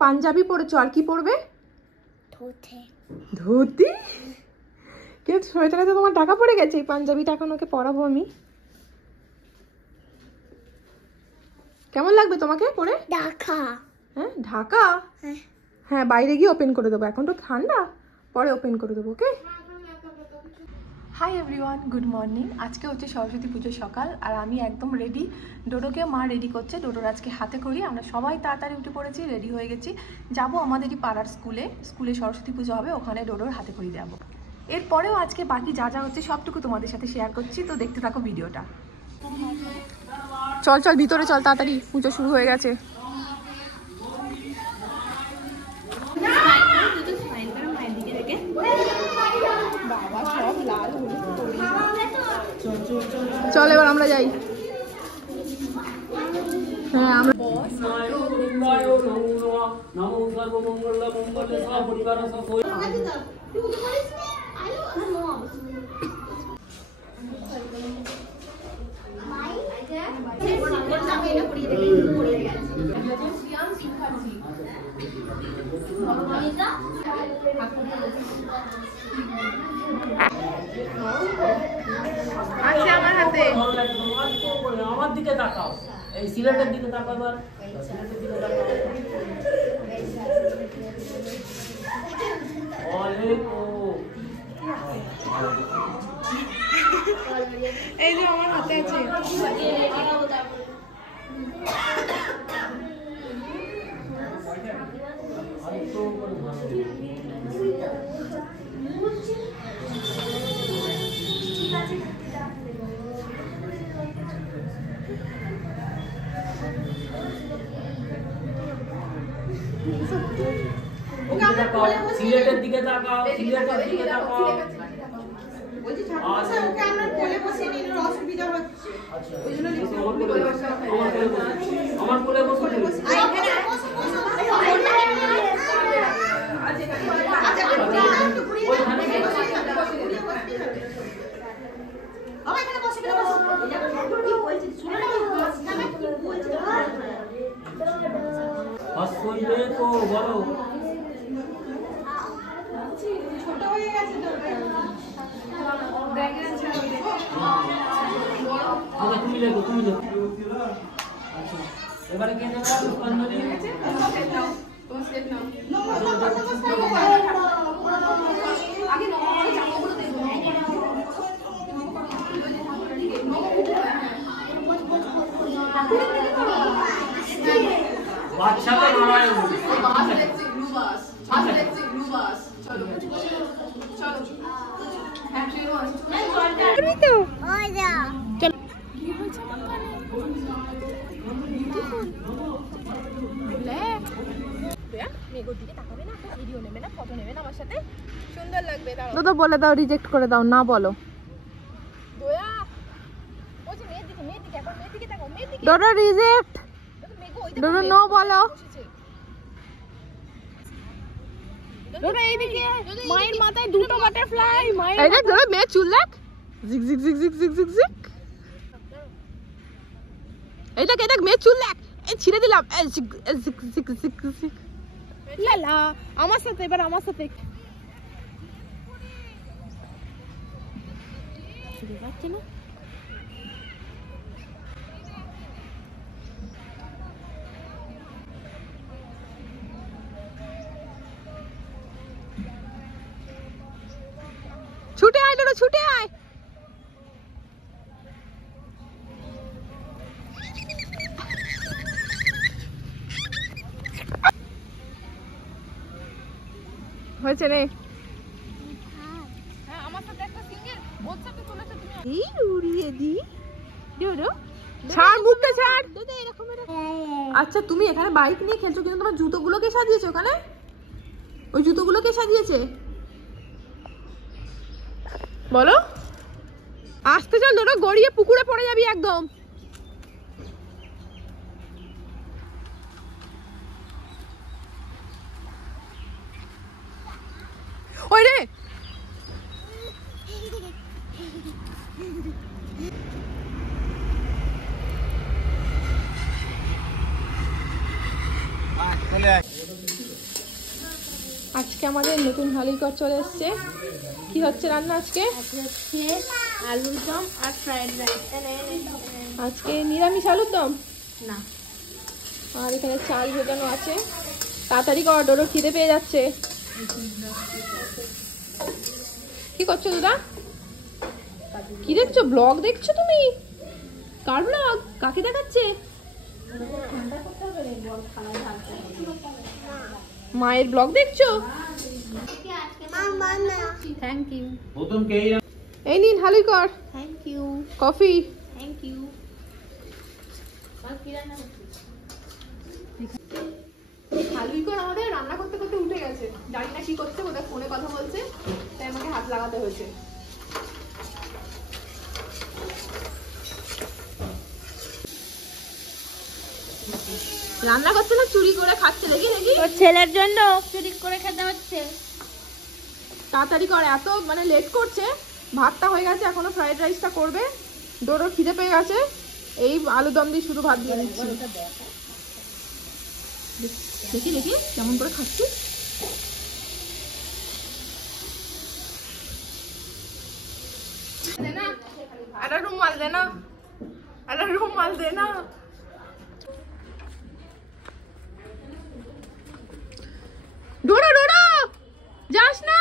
পাঞ্জাবি পরেছো, আর কি পরবে? ধুতি। কে সোয়েটারে তো তোমার ঢাকা পড়ে গেছে, এই পাঞ্জাবিটা এখন ওকে পরাবো আমি। কেমন লাগবে তোমাকে পরে? ঢাকা। হ্যাঁ ঢাকা, হ্যাঁ বাইরে গিয়ে ওপেন করে দেবো, এখন তো ঠান্ডা, পরে ওপেন করে দেবো। Okay. Hi everyone, good morning. আজকে হচ্ছে সরস্বতী পুজোর সকাল, আর আমি একদম রেডি। ডোডোকে মা রেডি করছে, ডোডোর আজকে হাতে করি। আমরা সবাই তাড়াতাড়ি উঠে পড়েছি, রেডি হয়ে গেছি। যাব আমাদেরই পাড়ার স্কুলে সরস্বতী পুজো হবে, ওখানে ডোডোর হাতে করি যাব। এরপরেও আজকে বাকি যা যা হচ্ছে সবটুকু তোমাদের সাথে শেয়ার করছি, তো দেখতে থাকো ভিডিওটা। চল চল ভিতরে চল, তাড়াতাড়ি পুজো শুরু হয়ে গেছে। চল এবার আমরা যাই। হ্যাঁ আমরা আছে আমার হাতে। আমার দিকে তাকাও, এই সিলেটের দিকে তাকাও, এবার সিলেটের দিকে তাকাও। এই যে আমার হাতে আছে। সিলেটের দিকে তাকাও, সিলেটের দিকে তাকাও। বলছি ঠাকুরমশাই ওকে আমরা কোলে বসিয়ে নিন, অসুবিধা হচ্ছে। ওই জন্য আমার কোলে বসে বলো। ছোট হয়ে গেছে তো, তুমি লেখো, তুমি লেখো। এবারে কে দেবে? পুষ্পাঞ্জলি। বাচ্চাকে মারায় তো বলে দাও, রিজেক্ট করে দাও, না বলো। ডোডো রিজেক্ট, ডোডো নো বলো। ডোডো এইদিকে, মায়ের মাথায় দুটো বাটারফ্লাই, মায়ের এই দেখ ডোডো মেয়ে চুল দেখ, জিগ জিগ জিগ জিগ জিগ জিগ জিগ। এই দেখ, এই দেখ মেয়ে চুল দেখ, এই ছিঁড়ে দিলাম, এই জিগ জিগ জিগ জিগ জিগ। লালা আমার সাথে, এবার আমার সাথে ছুটে যাচ্ছে না। ছুটে আয় ডোডো, ছুটে আয়। হয়েছে রে। হ্যাঁ আমার সাথে একটা সিঙ্গেল, ওর সাথে চলেছে তুমি। এই উড়িয়ে দি ডোডো, ছাড় মুখটা ছাড়। ডোডো এরকম এরকম। আচ্ছা তুমি এখানে বাইক নিয়ে খেলছো, কিন্তু তোমার জুতোগুলো কে সাজিয়েছে ওখানে? ওই জুতোগুলো কে সাজিয়েছে বলো? আসতে চল ডোডো, গড়িয়ে পুকুরে পড়ে যাবি একদম। ওই রে আমাদের নতুন হালিকর চলে এসছে। কি হচ্ছে রান্না আজকে? আলুর দম আর ফ্রাইড রাইস। আজকে নিরামিষ আলুর দম না, আর এখানে চাল ভেজানো আছে। তাড়াতাড়ি কর, ডোরো খিদে পেয়ে যাচ্ছে। কি করছো দাদা? কি দেখছো? ব্লগ দেখছো তুমি? কার ব্লগ? কাকে দেখাচ্ছে? মায়ের ব্লগ দেখছো? Thank you. এই নিন Halikar, thank you. Coffee. Thank you. Halikar আমাদের রান্না করতে করতে উঠে গেছে, জানি না কি করছে, ওদের ফোনে কথা বলছে, তাই আমাকে হাত লাগাতে হয়েছে। রান্না করছে না চুরি করে খাচ্ছে, দেখি দেখি। তোর ছেলের জন্য চুরি করে খেতে হচ্ছে। তাড়াতাড়ি কর, এত মানে লেট করছে। ভাতটা হয়ে গেছে, এখনো ফ্রাইড রাইসটা করবে। ডোরো খিদে পেয়ে গেছে, এই আলু দম দিয়ে শুধু ভাত দিয়ে দিচ্ছি। দেখি দেখি কেমন করে খাচ্ছি। দে না, একটা রুমাল দে না, একটা রুমাল দে না। ডোরো ডোরো যাস না।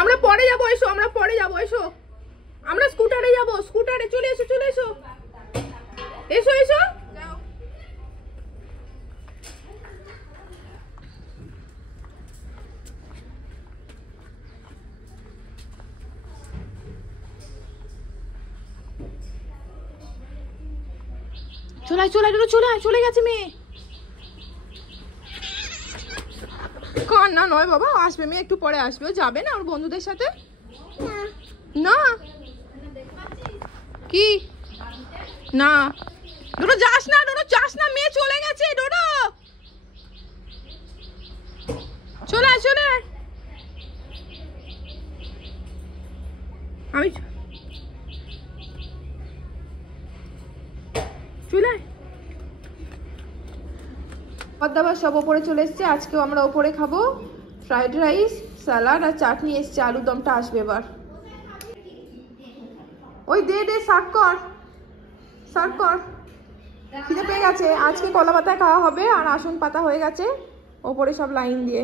আমরা পরে যাবো, এসো, আমরা পরে যাবো, এসো। আমরা স্কুটারে যাবো, স্কুটারে। চলে এসো, চলে এসো, এসো এসো। চলে আয়, চলে আয়, চলে আয়, চলে গেছে মেয়ে। কান্না নয় বাবা, আসবে মেয়ে, একটু পরে আসবে। ও যাবে না ওর বন্ধুদের সাথে? না কি না, ডোডো যাস না, ডোডো যাস না, মেয়ে চলে গেছে। ডোডো চলে আয়, চলে আয়। আমি চলে আয়। খাবার দাবার সব ওপরে চলে এসছে। আজকেও আমরা ওপরে খাবো। ফ্রাইড রাইস, স্যালাড আর চাটনি এসছে। আলুর দমটা আসবে এবার। ওই দে দে, সার্ভ কর, সার্ভ কর। খিদে পেয়ে গেছে। আজকে কলা পাতায় খাওয়া হবে, আর আসন পাতা হয়ে গেছে ওপরে সব লাইন দিয়ে।